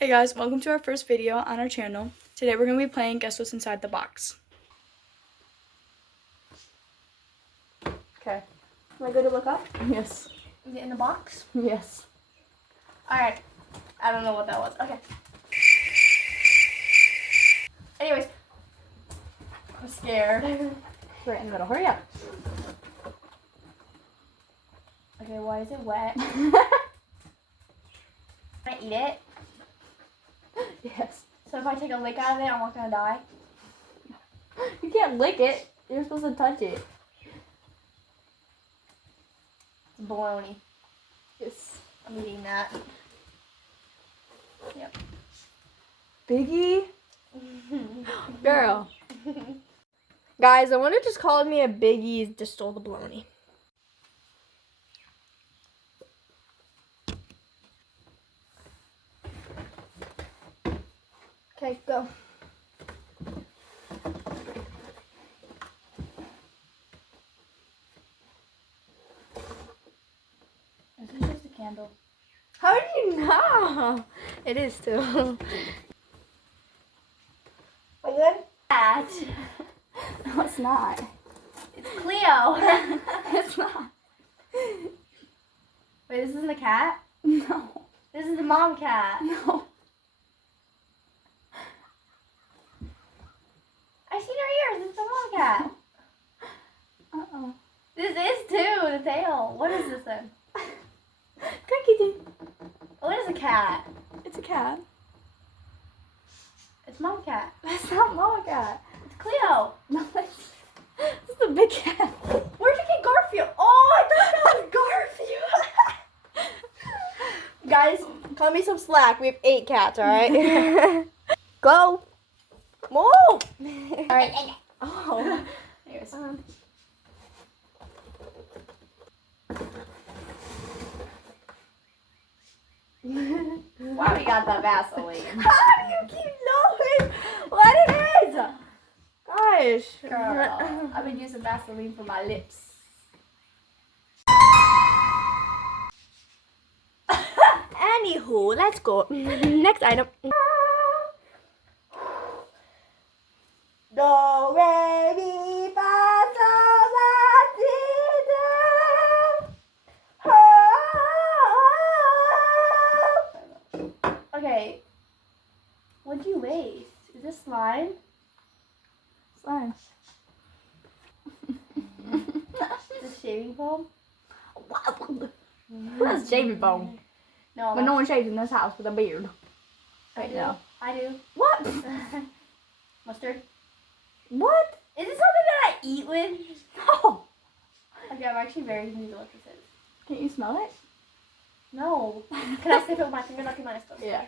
Hey guys, welcome to our first video on our channel. Today we're going to be playing Guess What's Inside the Box. Okay. Am I good to look up? Yes. Is it in the box? Yes. Alright. I don't know what that was. Okay. Anyways. I'm scared. Right in the middle. Hurry up. Okay, why is it wet? Can I eat it? Yes. So if I take a lick out of it, I'm not gonna die? You can't lick it. You're supposed to touch it. It's bologna. Yes. I'm eating that. Yep. Biggie? Girl. Guys, the one who just called me a biggie just stole the bologna. Okay, go. This is just a candle. How do you know? It is too. Are you good? Cat. No, it's not. It's Cleo. It's not. Wait, this isn't the cat? No. This is the mom cat. No. I seen her ears. It's the mom cat. Uh-oh. This is too the tail. What is this then? Cookie thing. What is a cat? It's a cat. It's mom cat. That's not Mama Cat. It's Cleo. No, this is the big cat. Where'd you get Garfield? Oh, I thought that was Garfield. Guys, cut me some slack. We have 8 cats, all right? Go. Move. All right. Oh. Anyways. Why we got the Vaseline? How do you keep knowing what it is? Gosh. Girl, I've been using Vaseline for my lips. Anywho, let's go. Next item. Do, re, mi, fa, sol, la, si, do. Okay. What'd you waste? Is this slime? Slime. Is this shaving foam? That's shaving foam. No. But no one shaves in this house with a beard. I Right do. now. I do. What? Mustard. What? Is this something that I eat with? No. Okay, I'm actually very confused what this is. Can you smell it? No. Can I sniff it with my finger? Not my nose. Yeah.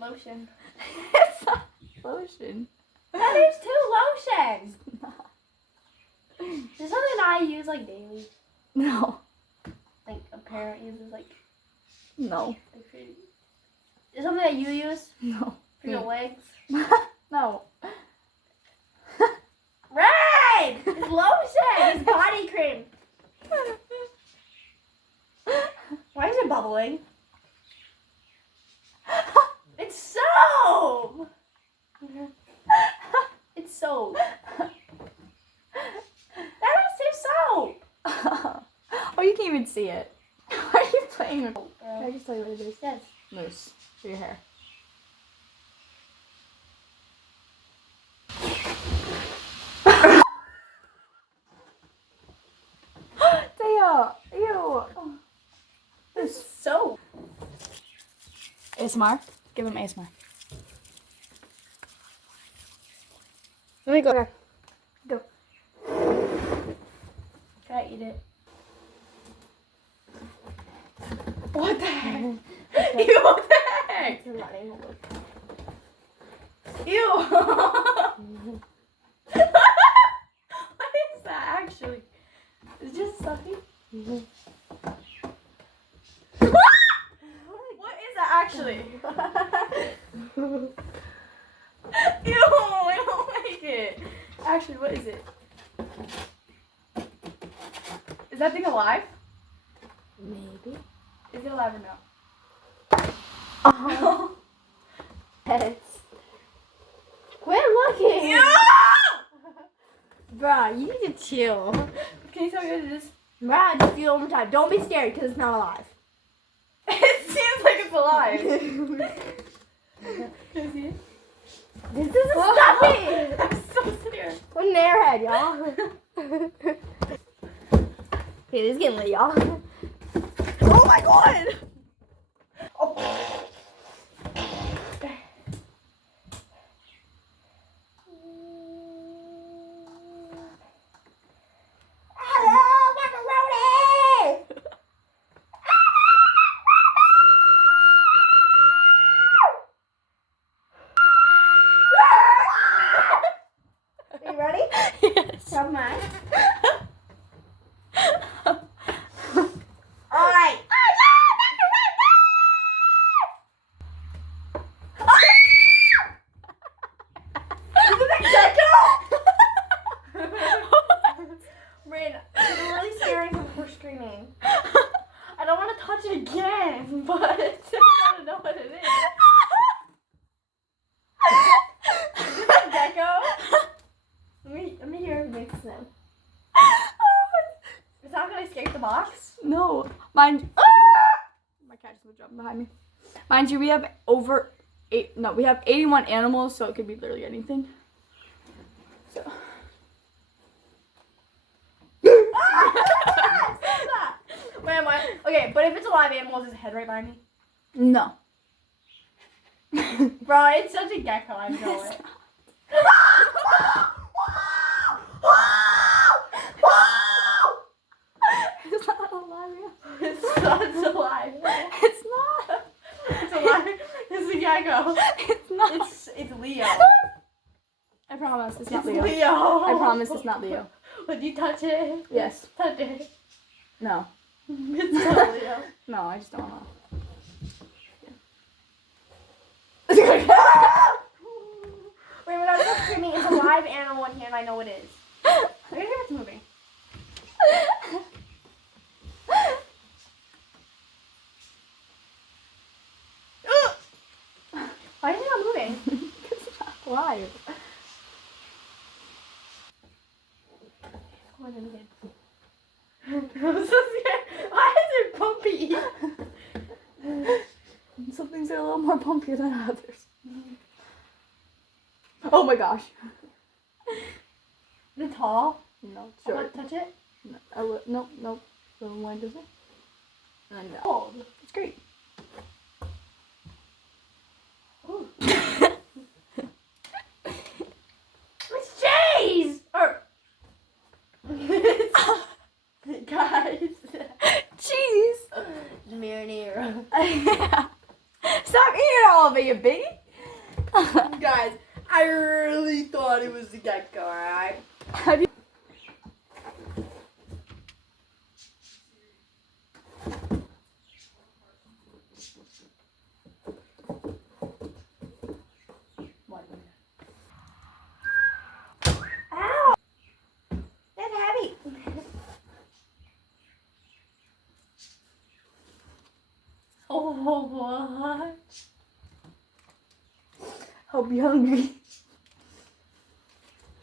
Lotion. It's not lotion. That is too lotion. Is this something that I use like daily? No. Like a parent uses like. No. For, is something that you use No. for your legs? No. Right! It's lotion! It's body cream! Why is it bubbling? It's soap! It's soap. That is soap! Oh, you can't even see it. Why are you playing with? Can I just tell you what it is? Yes. Mousse for your hair. Tehya, ew. It's soap. ASMR? Give him ASMR. Let me go. Okay. Go. Can I eat it? What the heck? Ew, what the heck? Ew. What is that actually? It's just stuffy. What is that actually? Ew, I don't like it. Actually, what is it? Is that thing alive? Maybe. Is it alive or no? Oh. Yes. Quit looking. Bruh, you need to chill. Can you tell me what it is? Bruh, just feel one more time. Don't be scared because it's not alive. It seems like it's alive. Can I see it? This is a stuffy. I'm so scared. What an airhead, y'all. Okay, this is getting lit, y'all. Oh my god! Oh. Hello, macaroni! Are you ready? Yes. Have mine. All right. Is it a gecko? Rain, it's really scary when we're screaming. I don't want to touch it again, but I don't know what it is. Is it a gecko? Let me hear if it makes sound. Is that gonna escape the box? No. Mind. My cat just jumping behind me. Mind you, we have we have 81 animals, so it could be literally anything. So. Wait, am I? Okay, but if it's a live animal, is his head right behind me? No. Bro, it's such a gecko, I know it. It's not alive. It's such alive. It's not. It's alive. It's a gecko. It's not. It's Leo. I promise it's It's not Leo. Leo. I promise it's not Leo. Would you touch it? Yes. Touch it. No. It's not Leo. No, I just don't know. Wait, we're not just screaming. It's a live animal in here, and I know it is. I'm gonna hear it's moving. Why is it not moving? It's not alive. Come on, let me get it. I'm so scared. Why is it bumpy? Some things are a little more bumpier than others. Oh my gosh. Is it tall? No, I sure. want to touch it. No, nope. So when does it? No. Cold. It's great. Ooh. It's cheese! Or... Guys. Cheese. Marinara. Stop eating all of it, you biggie. Guys, I really thought it was the gecko, alright? How do you... Ow! That's heavy. Oh, what? Hope you're hungry. Do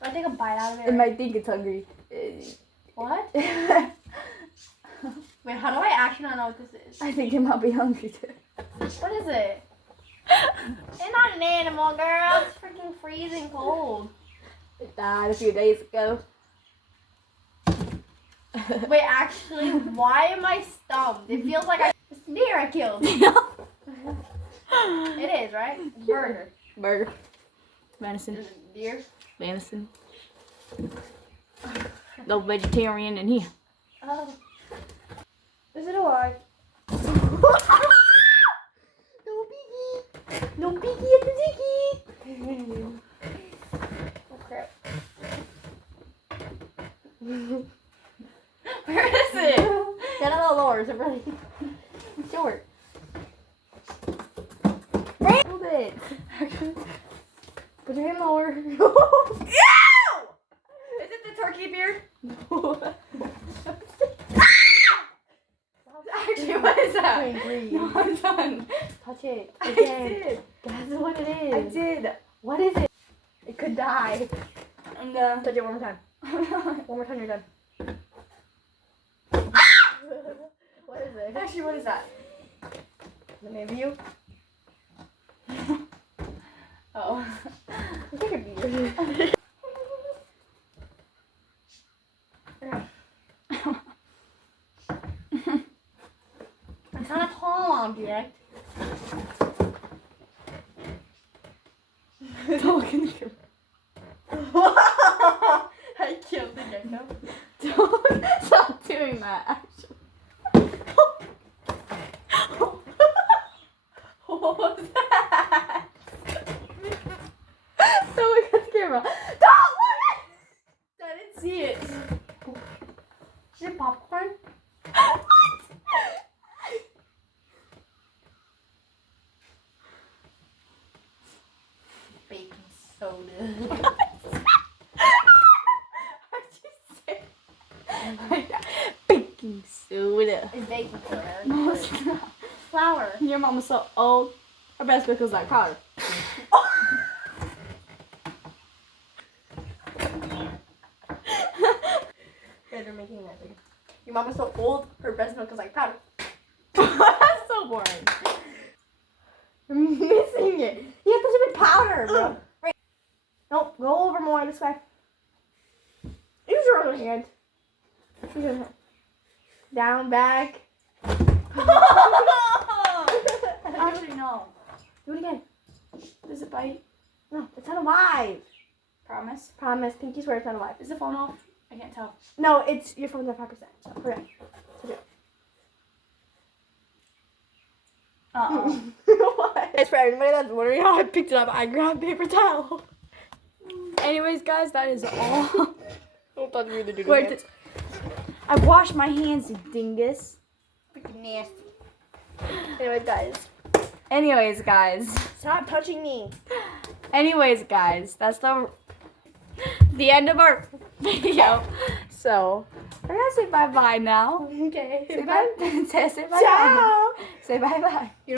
I take a bite out of it? It might think it's hungry. What? Wait, how do I actually not know what this is? I think it might be hungry too. What is it? It's not an animal, girl. It's freaking freezing cold. It died a few days ago. Wait, actually, why am I stumped? It feels like it's a deer I killed. It is, right? Burger. Burger. Venison. Is it deer? Venison. No vegetarian in here. Oh. Is it alive? No piggy. No piggy at the dicky. Oh crap. Where is it? Get a little lower, it's really short. A little bit. Put your hand lower. Ew! Is it the turkey beard? No. Actually, what is that? Green. No, I'm done. Touch it. I Again. did. Guess what it is. I did. What is it? It could die. And Touch it one more time. One more time, you're done. What is it? Actually, what is that? Maybe you? Oh. It's like a beer. It's not a tall object. Don't look in the camera. I killed the gecko. Don't stop doing that, actually. What was that? Don't look at the camera. Don't look! I didn't see it. Is it popcorn? What? Baking soda. What'd you say? Baking soda. It's baking soda. No, it's not. Flour. Your mom was so old. Her best pick was like powder. Yeah, they're making that thing. Your mom is so old, her breast milk is like powder. That's so boring. You're missing it. You have to with powder, bro. Right. Nope, go over more this way. Use your other hand. Use your hand. Down, back. Actually, no. Do it again. Does it bite? No, it's not alive. Promise. Promise. Pinky swear it's not alive. Is the phone off? I can't tell. No, it's your phone's at 5%. So hurry up. What? Guys, for anybody that's wondering how I picked it up, I grabbed paper towel. Anyways, guys, that is all. Don't touch me to do Wait, I washed my hands, you dingus. Freaking nasty. Anyways, guys. Anyways, guys. Stop touching me. Anyways, guys, that's the end of our video. So, we're gonna say bye-bye now. Okay. Say bye. Say bye-bye. Ciao. Say bye-bye.